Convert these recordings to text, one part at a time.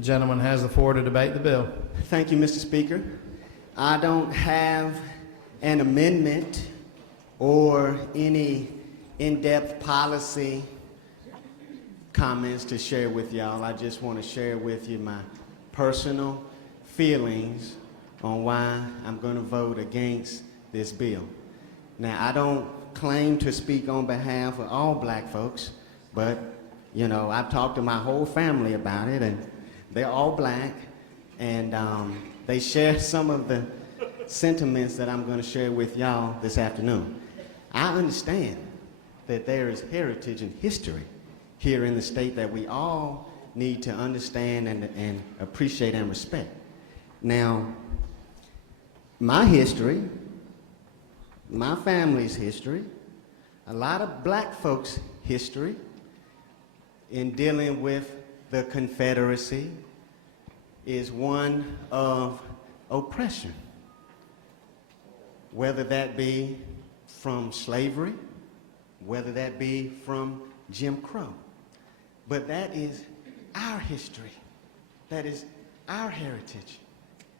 The gentleman has the floor to debate the bill. Thank you, Mr. Speaker. I don't have an amendment or any in-depth policy comments to share with y'all. I just want to share with you my personal feelings on why I'm going to vote against this bill. Now, I don't claim to speak on behalf of all black folks, but, you know, I've talked to my whole family about it, and they're all black, and they share some of the sentiments that I'm going to share with y'all this afternoon. I understand that there is heritage and history here in the state that we all need to understand and appreciate and respect. Now, my history, my family's history, a lot of black folks' history in dealing with the Confederacy is one of oppression, whether that be from slavery, whether that be from Jim Crow. But that is our history. That is our heritage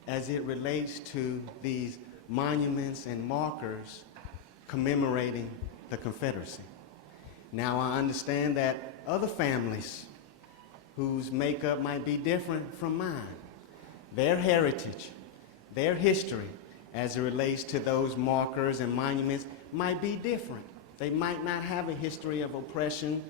as it relates to these monuments and markers commemorating the Confederacy. Now, I understand that other families whose makeup might be different from mine, their heritage, their history as it relates to those markers and monuments might be different. They might not have a history of oppression,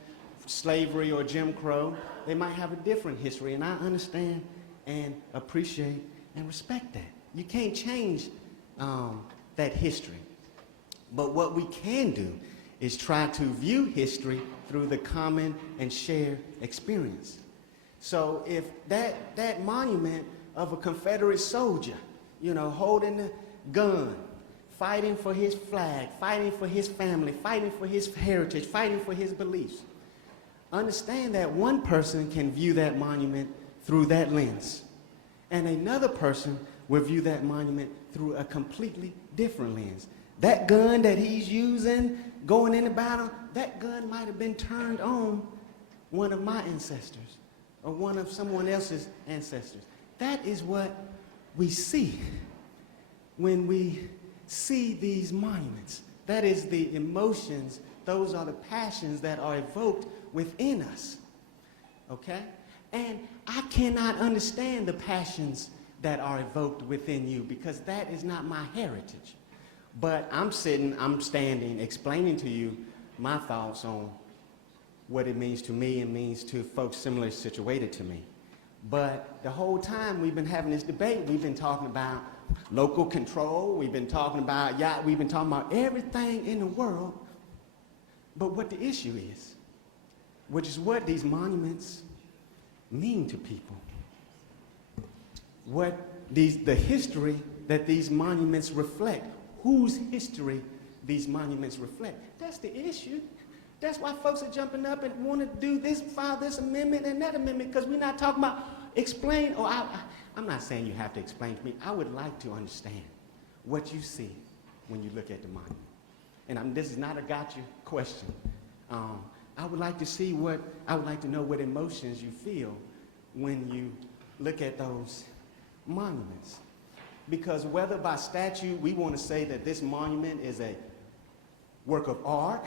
slavery, or Jim Crow. They might have a different history, and I understand and appreciate and respect that. You can't change that history. But what we can do is try to view history through the common and shared experience. So if that monument of a Confederate soldier, you know, holding the gun, fighting for his flag, fighting for his family, fighting for his heritage, fighting for his beliefs, understand that one person can view that monument through that lens, and another person will view that monument through a completely different lens. That gun that he's using, going into battle, that gun might have been turned on one of my ancestors or one of someone else's ancestors. That is what we see when we see these monuments. That is the emotions, those are the passions that are evoked within us, okay? And I cannot understand the passions that are evoked within you because that is not my heritage. But I'm standing, explaining to you my thoughts on what it means to me and means to folks similarly situated to me. But the whole time we've been having this debate, we've been talking about local control, we've been talking about we've been talking about everything in the world, but what the issue is, which is what these monuments mean to people. What the history that these monuments reflect, whose history these monuments reflect. That's the issue. That's why folks are jumping up and want to do this, file this amendment and that amendment, because we're not talking about explain, or I'm not saying you have to explain to me. I would like to understand what you see when you look at the monument. And this is not a gotcha question. I would like to know what emotions you feel when you look at those monuments. Because whether by statute we want to say that this monument is a work of art,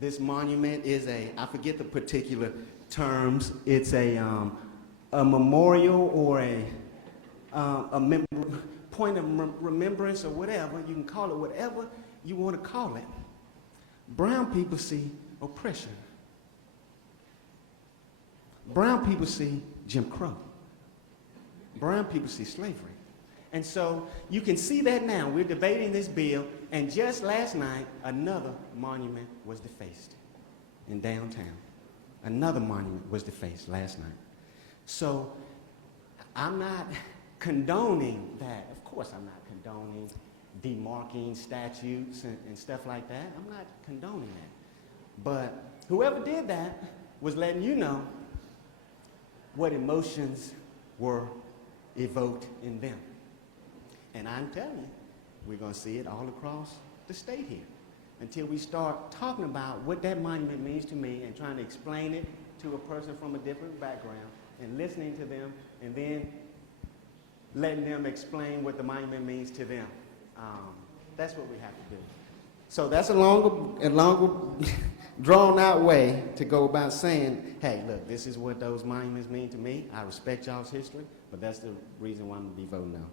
this monument is I forget the particular terms, it's a memorial or a point of remembrance or whatever, you can call it whatever you want to call it. Brown people see oppression. Brown people see Jim Crow. Brown people see slavery. And so you can see that now. We're debating this bill, and just last night, another monument was defaced in downtown. Another monument was defaced last night. So I'm not condoning that. Of course I'm not condoning demarking statutes and stuff like that. I'm not condoning that. But whoever did that was letting you know what emotions were evoked in them. And I'm telling you, we're going to see it all across the state here until we start talking about what that monument means to me and trying to explain it to a person from a different background. and listening to them, and then letting them explain what the monument means to them. That's what we have to do. So that's a longer drawn out way to go about saying, hey, look, this is what those monuments mean to me. I respect y'all's history, but that's the reason why I'm going to be voting no.